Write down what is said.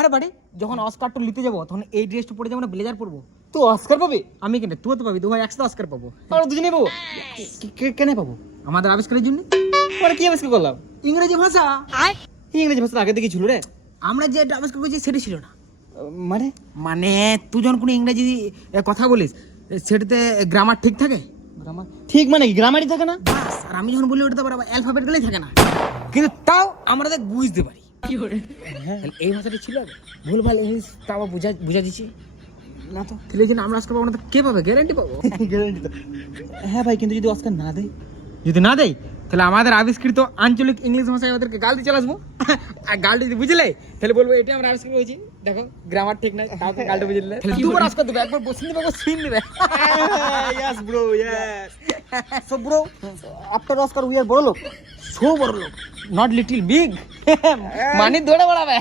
আরে বাড়ি যখন অস্কারটা নিতে যাবো তখন এই ড্রেসটা পরে যাবো না ব্লেজার পরবো। তো অস্কার পাবে? আমি কেন, তুই তো পাবি, 2100 অস্কার পাবো। আমরা দুজনেই পাবো? কেন পাবো? আমাদের আবিষ্কারের জন্য মানে কি আবিষ্কার করলাম? ইংরেজি ভাষা। ইংরেজি ভাষা আগে থেকে ছিল রে। আমরা যে আবিষ্কার করেছি সেটা ছিল না। মানে মানে তুই যখন কোনো ইংরেজি কথা বলিস সেটাতে গ্রামার ঠিক থাকে। গ্রামার ঠিক মানে কি? গ্রামারই থাকে না? বাস, আর আমি যখন বলি ওটা আবার অ্যালফাবেট গেলেই থাকে না, কিন্তু তাও আমরা দেখ বুঝতে পারি। তাহলে এই ভাষাটা ছিল আগে, ভুলভাল ইংলিশ তাও বুঝা দিচ্ছি না তো। তাহলে এই জন্য আমরা অস্কার পাবো না, তো কে পাবে? গ্যারান্টি পাবো। গ্যারান্টি তো। হ্যাঁ ভাই, কিন্তু যদি অস্কার না দেয়? যদি না দেয় তাহলে আমাদের আবিষ্কৃত আঞ্চলিক ইংলিশ ভাষায় ওদেরকে গাল দিয়ে চলে আসবো। আর গালটা যদি বুঝলে তাহলে বলবো এটা আমরা আবিষ্কার করেছি, দেখো গ্রামার ঠিক নাই, তাও তো গালটা বুঝলে তাহলে দুবার আবিষ্কার দেবে, একবার বসে দেবে, একবার সিন দেবে। Yes bro, yes. So bro, after Oscar we are বড় লোক। সো বড় লোক, নট লিটিল বিগ। মানি দৌড়ে বেড়াবে।